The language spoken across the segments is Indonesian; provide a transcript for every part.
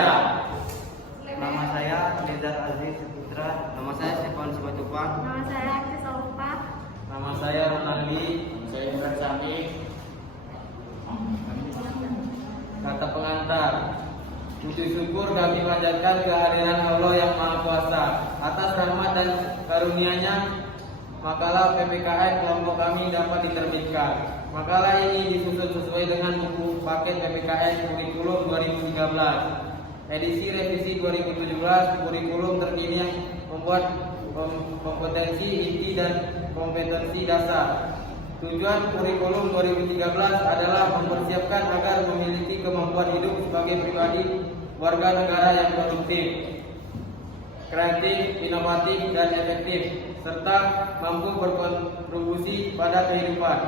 Indonesia. Nama saya Nezar Aziz Putra. Nama saya Stefan Simatupang. Nama saya Agnes Alfa. Nama saya Ronaldi. Saya Imran Sami. Kata pengantar. Puji syukur kami panjatkan kehadiran Allah yang Maha Kuasa atas rahmat dan karunia-Nya. Makalah PPKN kelompok kami dapat diterbitkan. Makalah ini disusun sesuai dengan buku paket PPKN Kurikulum 2013 edisi revisi 2017, kurikulum terkini yang membuat kompetensi inti dan kompetensi dasar. Tujuan kurikulum 2013 adalah mempersiapkan agar memiliki kemampuan hidup sebagai pribadi warga negara yang produktif, kreatif, inovatif, dan efektif, serta mampu berkontribusi pada kehidupan.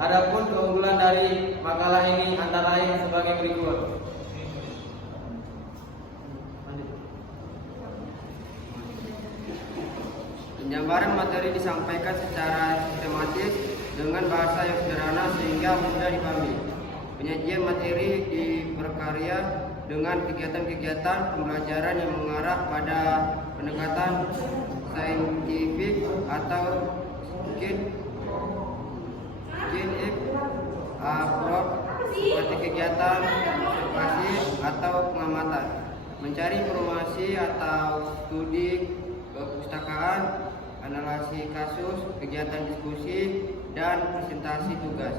Adapun keunggulan dari makalah ini antara lain sebagai berikut. Penjabaran materi disampaikan secara sistematis dengan bahasa yang sederhana sehingga mudah dipahami. Penyajian materi diperkarya dengan kegiatan-kegiatan pembelajaran yang mengarah pada pendekatan saintifik atau scientific approach seperti kegiatan observasi atau pengamatan, mencari informasi atau studi perpustakaan, analisis kasus, kegiatan diskusi, dan presentasi tugas.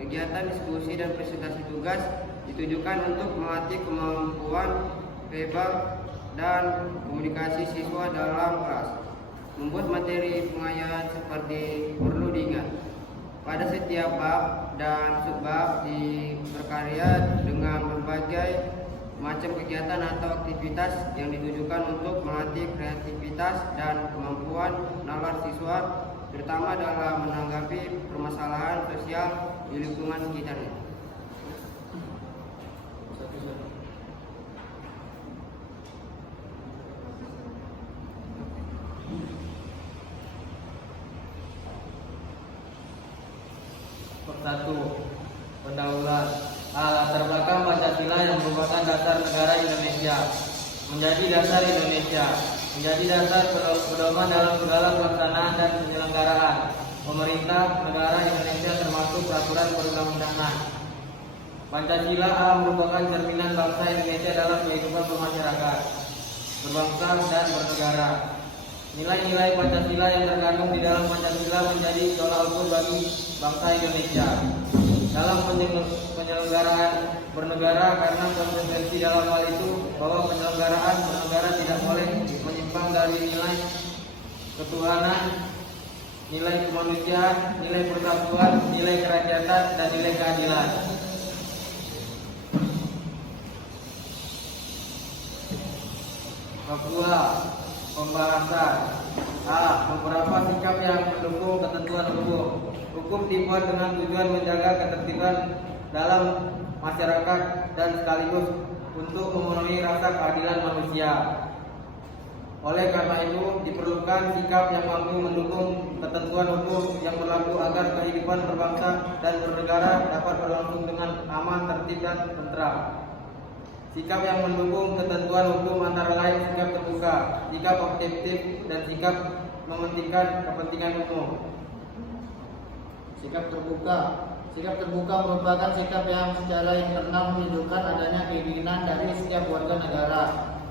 Kegiatan diskusi dan presentasi tugas ditujukan untuk melatih kemampuan verbal dan komunikasi siswa dalam kelas. Membuat materi pengayaan seperti perlu diingat. Pada setiap bab dan subbab diperkarya dengan berbagai macam kegiatan atau aktivitas yang ditujukan untuk melatih kreativitas dan kemampuan nalar siswa, terutama dalam menanggapi permasalahan sosial di lingkungan sekitarnya. Satu, pendahuluan. Latar belakang Pancasila yang merupakan dasar negara Indonesia, menjadi dasar Indonesia, menjadi dasar pedoman dalam segala pelaksanaan dan penyelenggaraan pemerintah negara Indonesia termasuk peraturan perundang-undangan. Pancasila merupakan cerminan bangsa Indonesia dalam kehidupan bermasyarakat, berbangsa dan bernegara. Nilai-nilai Pancasila yang terkandung di dalam Pancasila menjadi tolak ukur bagi bangsa Indonesia dalam penyelenggaraan bernegara, karena konsekuensi dalam hal itu bahwa penyelenggaraan bernegara tidak boleh menyimpang dari nilai ketuhanan, nilai kemanusiaan, nilai persatuan, nilai kerakyatan, dan nilai keadilan. Kedua, pembahasan. Beberapa sikap yang mendukung ketentuan hukum. Hukum dibuat dengan tujuan menjaga ketertiban dalam masyarakat dan sekaligus untuk memenuhi rasa keadilan manusia. Oleh karena itu, diperlukan sikap yang mampu mendukung ketentuan hukum yang berlaku agar kehidupan berbangsa dan bernegara dapat berlangsung dengan aman, tertib, dan tentram. Sikap yang mendukung ketentuan hukum antara lain sikap terbuka, sikap objektif, dan sikap mementingkan kepentingan umum. Sikap terbuka merupakan sikap yang secara internal menunjukkan adanya keinginan dari setiap warga negara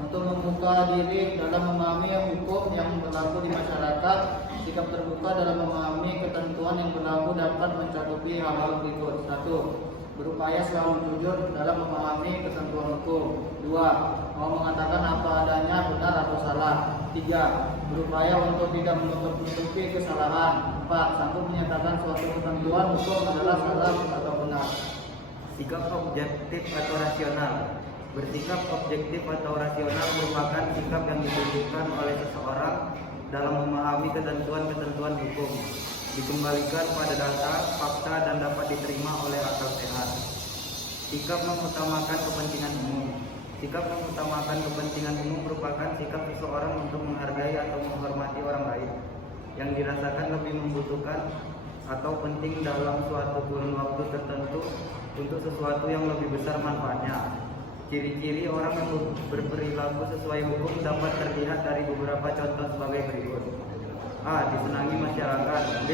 untuk membuka diri dalam memahami hukum yang berlaku di masyarakat. Sikap terbuka dalam memahami ketentuan yang berlaku dapat mencakupi hal-hal berikut. 1. Berupaya selalu jujur dalam memahami ketentuan hukum. 2. Mau mengatakan apa adanya, benar atau salah. 3. Berupaya untuk tidak menutupi kesalahan. 4. Sanggup menyatakan suatu ketentuan hukum adalah salah atau benar. Sikap objektif atau rasional. Bersikap objektif atau rasional merupakan sikap yang ditunjukkan oleh seseorang dalam memahami ketentuan-ketentuan hukum, dikembalikan pada data, fakta, dan dapat diterima oleh akal sehat. Sikap mengutamakan kepentingan umum. Sikap mengutamakan kepentingan umum merupakan sikap seseorang untuk menghargai atau menghormati orang lain yang dirasakan lebih membutuhkan atau penting dalam suatu kurun waktu tertentu untuk sesuatu yang lebih besar manfaatnya. Ciri-ciri orang yang berperilaku sesuai hukum dapat terlihat dari beberapa contoh sebagai berikut. A. Disenangi masyarakat. B.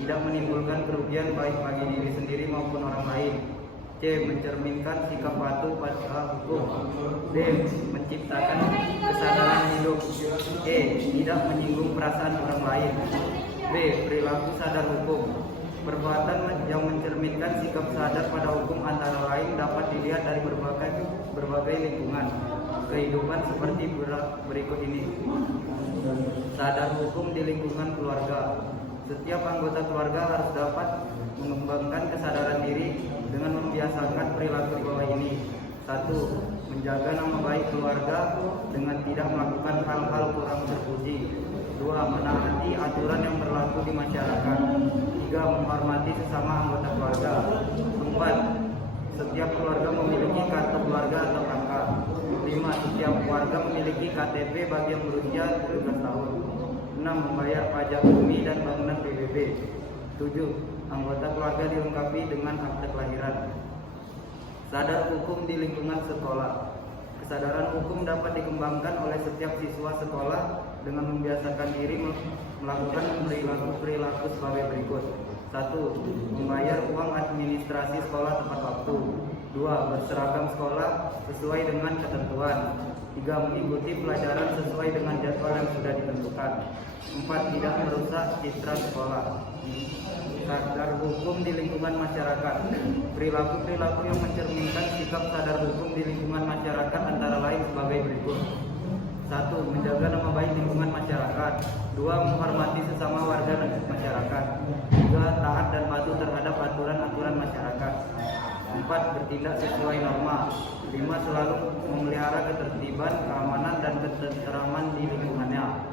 Tidak menimbulkan kerugian baik bagi diri sendiri maupun orang lain. C. Mencerminkan sikap patuh pada hukum. D. Menciptakan kesadaran hidup. E. Tidak menyinggung perasaan orang lain. B. Perilaku sadar hukum. Perbuatan yang mencerminkan sikap sadar pada hukum antara lain dapat dilihat dari berbagai lingkungan kehidupan seperti berikut ini. Sadar hukum di lingkungan keluarga. Setiap anggota keluarga harus dapat mengembangkan kesadaran diri dengan membiasakan perilaku di bawah ini. 1. Menjaga nama baik keluarga dengan tidak melakukan hal-hal kurang terpuji. 2. Menaati aturan yang berlaku di masyarakat. 3. Menghormati sesama anggota keluarga. 4. Setiap keluarga memiliki kartu keluarga atau KK. 5. Setiap keluarga memiliki KTP bagi yang berusia 17 tahun. 6. Membayar pajak bumi dan bangunan PBB. 7. Anggota keluarga dilengkapi dengan akte kelahiran. Sadar hukum di lingkungan sekolah. Kesadaran hukum dapat dikembangkan oleh setiap siswa sekolah dengan membiasakan diri melakukan perilaku sebagai berikut. 1. Membayar uang administrasi sekolah tepat waktu. 2. Berseragam sekolah sesuai dengan ketentuan. 3. Mengikuti pelajaran sesuai dengan jadwal yang sudah ditentukan. 4. Tidak merusak citra sekolah. Sadar hukum di lingkungan masyarakat. Perilaku-perilaku yang mencerminkan sikap sadar hukum di lingkungan masyarakat antara lain sebagai berikut. 1. Menjaga nama baik lingkungan masyarakat. 2. Menghormati sesama warga masyarakat. 3. Taat dan patuh terhadap aturan-aturan masyarakat. 4. Bertindak sesuai norma. 5. Selalu memelihara ketertiban, keamanan, dan ketenteraman di lingkungannya.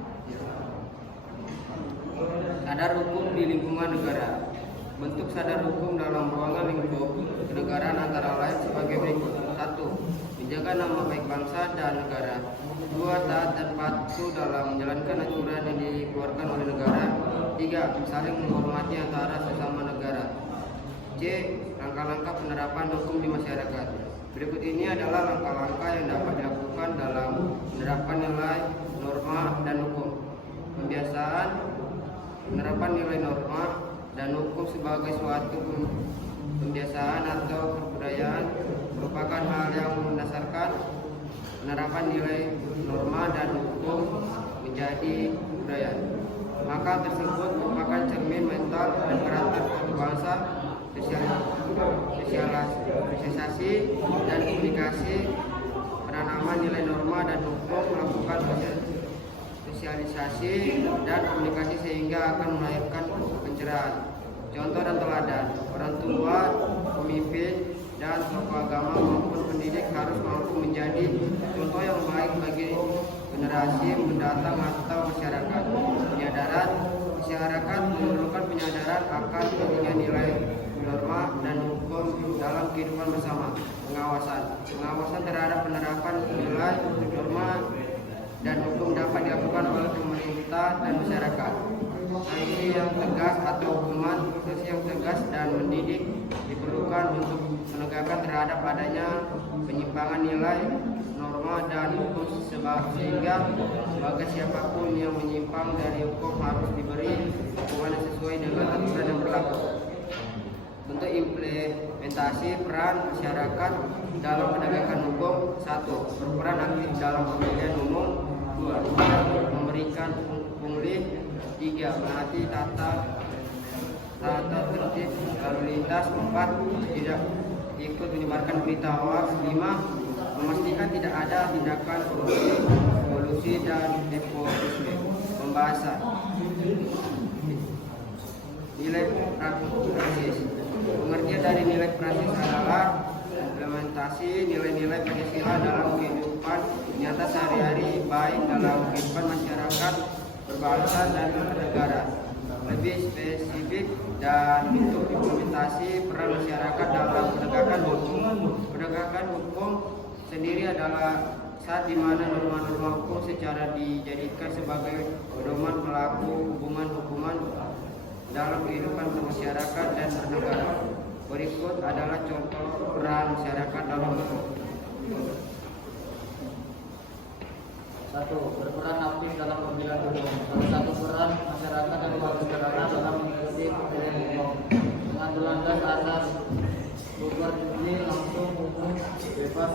Sadar hukum di lingkungan negara. Bentuk sadar hukum dalam ruangan lingkup kenegaraan antara lain sebagai berikut. 1. Menjaga nama baik bangsa dan negara. 2. Taat dan patuh dalam menjalankan aturan yang dikeluarkan oleh negara. 3. Saling menghormati antara sesama negara. C. Langkah-langkah penerapan hukum di masyarakat. Berikut ini adalah langkah-langkah yang dapat dilakukan dalam menerapkan nilai, norma, dan hukum. Pembiasaan penerapan nilai norma dan hukum sebagai suatu pembiasaan atau kebudayaan merupakan hal yang mendasarkan penerapan nilai norma dan hukum menjadi kebudayaan. Maka tersebut merupakan cermin mental dan karakter suatu bangsa. Sosialisasi dan komunikasi penanaman nilai norma dan hukum melakukan sosialisasi dan komunikasi sehingga akan melahirkan pencerahan. Contoh dan teladan: orang tua, pemimpin, dan tokoh agama maupun pendidik harus mampu menjadi contoh yang baik bagi generasi mendatang atau masyarakat. Penyadaran: masyarakat memerlukan penyadaran akan pentingnya nilai norma dan hukum dalam kehidupan bersama. Pengawasan terhadap penerapan nilai norma dan hukum dapat dilakukan oleh pemerintah dan masyarakat. Sanksi yang tegas atau hukuman yang tegas dan mendidik diperlukan untuk menegakkan terhadap adanya penyimpangan nilai norma dan hukum sehingga bagi siapapun yang menyimpang dari hukum harus diberi hukuman sesuai dengan aturan yang berlaku. Untuk implementasi peran masyarakat dalam penegakan hukum. 1. Berperan aktif dalam pemilihan umum. 2. Memberikan pungli. 3. Menaati tata tertib lalu lintas. 4. Tidak ikut menyebarkan berita hoax. 5. Memastikan tidak ada tindakan kolusi dan nepotisme. Pembahasan nilai praktis. Pengertian dari nilai praktis adalah implementasi nilai-nilai Pancasila dalam kehidupan nyata sehari-hari, baik dalam kehidupan masyarakat, berbangsa, dan bernegara. Lebih spesifik dan bentuk implementasi peran masyarakat dalam penegakan hukum. Penegakan hukum sendiri adalah saat di mana norma-norma hukum secara dijadikan sebagai pedoman pelaku hukuman dalam kehidupan masyarakat dan bernegara. Berikut adalah contoh peran masyarakat dalam hukum.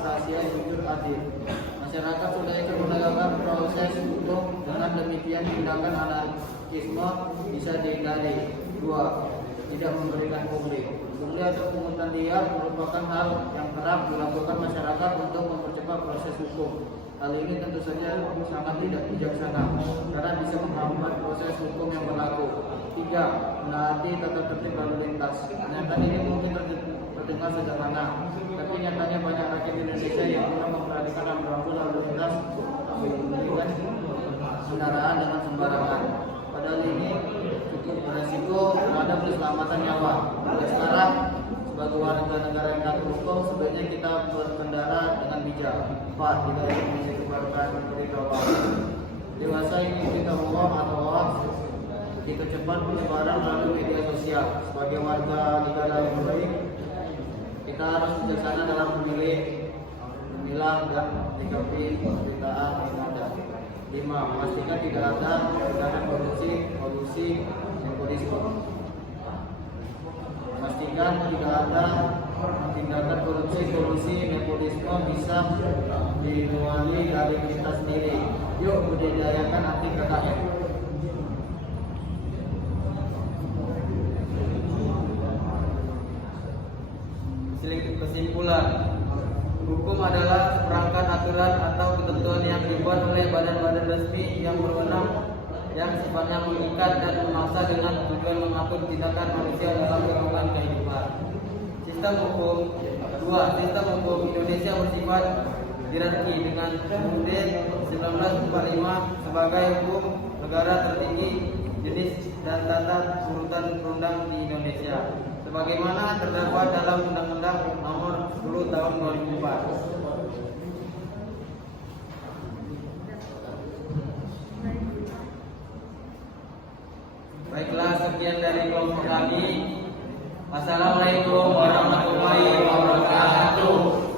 kerahasiaan jujur adil. Masyarakat sudah ikut menegakkan proses hukum, dengan demikian tindakan anarkisme bisa dihindari. 2. Tidak memberikan pungli. Pungli atau pungutan liar merupakan hal yang kerap dilakukan masyarakat untuk mempercepat proses hukum. Hal ini tentu saja sangat tidak bijaksana karena bisa menghambat proses hukum yang berlaku. 3. Menaati tata tertib lalu lintas. Pernyataan ini mungkin terdengar sederhana, tapi nyatanya banyak rakyat Indonesia yang kurang memperhatikan rambu-rambu lalu lintas dengan kendaraan dengan sembarangan. Padahal ini cukup beresiko terhadap keselamatan nyawa. Oleh sekarang, sebagai warga negara yang taat hukum, sebaiknya kita berkendara dengan bijak. 4. Tidak ada mengisi kebarkan berita hoax. Dewasa ini kita bohong atau hoax dipercepat penyebaran melalui media sosial. Sebagai warga negara yang baik, kita harus bijaksana dalam memilih, memilah dan menyikapi pemberitaan yang ada. 5. Memastikan tidak ada tindakan korupsi, kolusi, nepotisme. Memastikan tidak ada tindakan korupsi, kolusi, nepotisme bisa diluari dari kita sendiri. Yuk budidayakan anti KKN. Kesimpulan, hukum adalah perangkat aturan atau ketentuan yang dibuat oleh badan-badan resmi yang berwenang yang sifatnya mengikat dan memaksa dengan tujuan mengatur tindakan manusia dalam kehidupan kehidupan. Sistem hukum 2. Sistem hukum Indonesia bersifat hierarki dengan UUD 1945 sebagai hukum negara tertinggi jenis dan tata urutan perundang di Indonesia, sebagaimana terdapat dalam Undang-Undang Nomor 10 Tahun 2004. Baiklah, sekian dari kelompok kami. Wassalamualaikum warahmatullahi wabarakatuh.